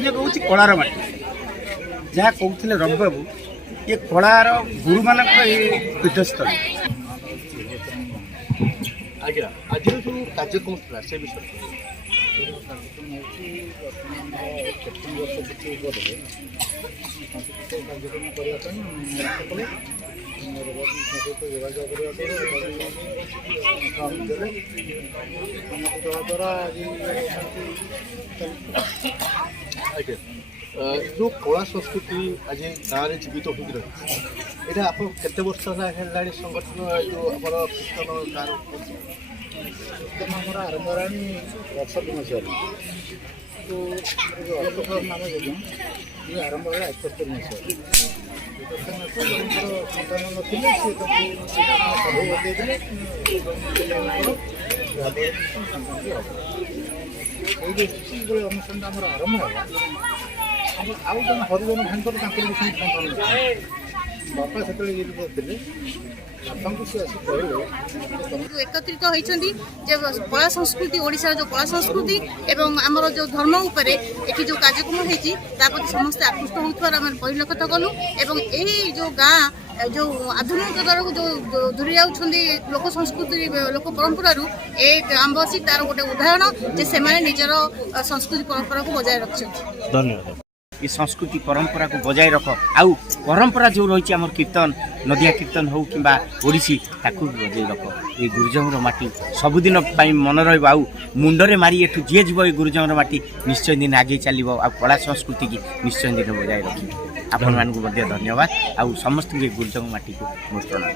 ସୌନ୍ଦର୍ଯ୍ୟ ହେଉଛି କଳାର ମାଟି। ଯାହା କହୁଥିଲେ ରବି ବାବୁ, ଏ କଳାର ଗୁରୁମାନଙ୍କର ଏ ପୀଠସ୍ଥଳୀ। ଆଜ୍ଞା, ଆଜିର ଯେଉଁ କାର୍ଯ୍ୟକ୍ରମ ଥିଲା ସେ ବିଷୟରେ କାର୍ଯ୍ୟକ୍ରମ ହେଉଛି ବର୍ତ୍ତମାନ 33 ବର୍ଷ କିଛି ଉପରେ ସାଂସ୍କୃତିକ କାର୍ଯ୍ୟକ୍ରମ କରିବା ପାଇଁ କଲେ ସହିତ ଯୋଗାଯୋଗ କରିବା ଦ୍ୱାରା ଆଜି ଆଜ୍ଞା ଯେଉଁ କଳା ସଂସ୍କୃତି ଆଜି ଗାଁରେ ଜୀବିତ ହୋଇକି ରହିଛି, ଏଇଟା ଆପଣ କେତେ ବର୍ଷ ହେଲାଣି ସଂଗଠନ ଯେଉଁ ଆମର କୀର୍ତ୍ତନ ଗାଁର କୀର୍ତ୍ତନ ଆମର ଆରମ୍ଭ ହେଲାଣି 62 ମସିହାରୁ। ଅଶୋକ ନାମ ଯଜ୍ଞ ଇଏ ଆରମ୍ଭ ହେଲା 71 ମସିହାରୁ। 71 ମସିହାଙ୍କର ସନ୍ତାନ ନଥିଲେ ସେ ତାକୁ ସଭା ବଦେଇଥିଲେ ସନ୍ତାନଟି ହେବ। ଏଇ ଯେତେବେଳେ ଅନୁଷ୍ଠାନଟା ଆମର ଆରମ୍ଭ ହେଲା, ଆମର ଆଉ ଜଣେ ହରିଜନ ଭାଇଙ୍କର ତାଙ୍କର ବି ସେମିତି ସନ୍ତାନ ନଥିଲେ। ବାପା ସେତେବେଳେ ଜୀବିତ ଥିଲେ। ବାପାଙ୍କୁ ସେ ଆସି କହିଲେ एकत्रित होइछन्ती जे कला संस्कृति ओडिसा जो कला संस्कृति एवं आमर जो धर्म उपरे एठी जो कार्यक्रम होइछि ता प्रति समस्त आकृष्ट होउथवार हम परिलक्षित कलु एवं एही जो गाँ जो आधुनिकतार जो दूरी जाउछन्ती लोक संस्कृति लोक परंपरा रु ए ग्रामवासी तार गोटे उदाहरण जे सेमाने निजर संस्कृति परंपरा को बजाय रखछन्ती। धन्यवाद। ये संस्कृति परंपरा को बजाय रख आउ परंपरा जो रही आम कीर्तन नदिया कीर्तन हो कि ओडिसी ताकू बजाय रख। ये गुरुजंर माटी सबुदिन मन रहा मुंडरे मारी एठू जी जीव ये गुरुजंर माटी निश्चय दिन आगे चलो आ कला संस्कृति की निश्चय दिन बजाय रखी। आपण मानक धन्यवाद। आ समस्त गुरुजंर माटी को मोर प्रणाम।